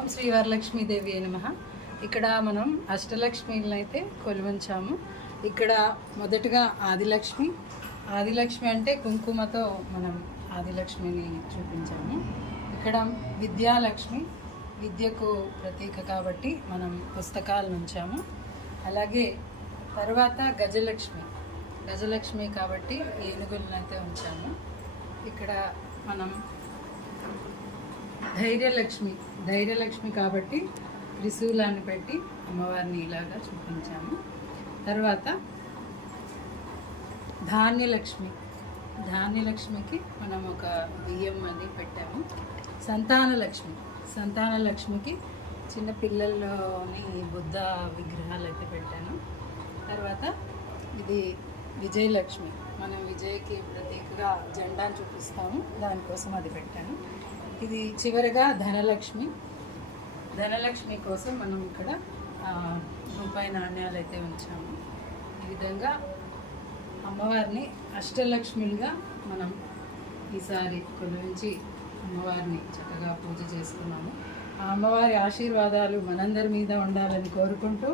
ఓం శ్రీ వరలక్ష్మీదేవి నమః. ఇక్కడ మనం అష్టలక్ష్మిలను అయితే కొలువుంచాము. ఇక్కడ మొదటగా ఆదిలక్ష్మి అంటే కుంకుమతో మనం ఆదిలక్ష్మిని చూపించాము. ఇక్కడ విద్యాలక్ష్మి, విద్యకు ప్రతీక కాబట్టి మనం పుస్తకాలను ఉంచాము. అలాగే తర్వాత గజలక్ష్మి కాబట్టి ఏనుగులను అయితే ఉంచాము. ఇక్కడ మనం ధైర్యలక్ష్మి కాబట్టి త్రిశూలాన్ని పెట్టి అమ్మవారిని ఇలాగా చూపించాము. తర్వాత ధాన్యలక్ష్మికి మనం ఒక బియ్యం అని పెట్టాము. సంతానలక్ష్మికి చిన్న పిల్లల్లోని బుద్ధ విగ్రహాలు అయితే పెట్టాను. తర్వాత ఇది విజయలక్ష్మి, మనం విజయకి ప్రతీకగా జెండాను చూపిస్తాము, దానికోసం అది పెట్టాను. ఇది చివరిగా ధనలక్ష్మి కోసం మనం ఇక్కడ రూపాయి నాణ్యాలు అయితే ఉంచాము. ఈ విధంగా అమ్మవారిని అష్టలక్ష్మిలుగా మనం ఈసారి కొలువించి అమ్మవారిని చక్కగా పూజ చేసుకున్నాము. ఆ అమ్మవారి ఆశీర్వాదాలు మనందరి మీద ఉండాలని కోరుకుంటూ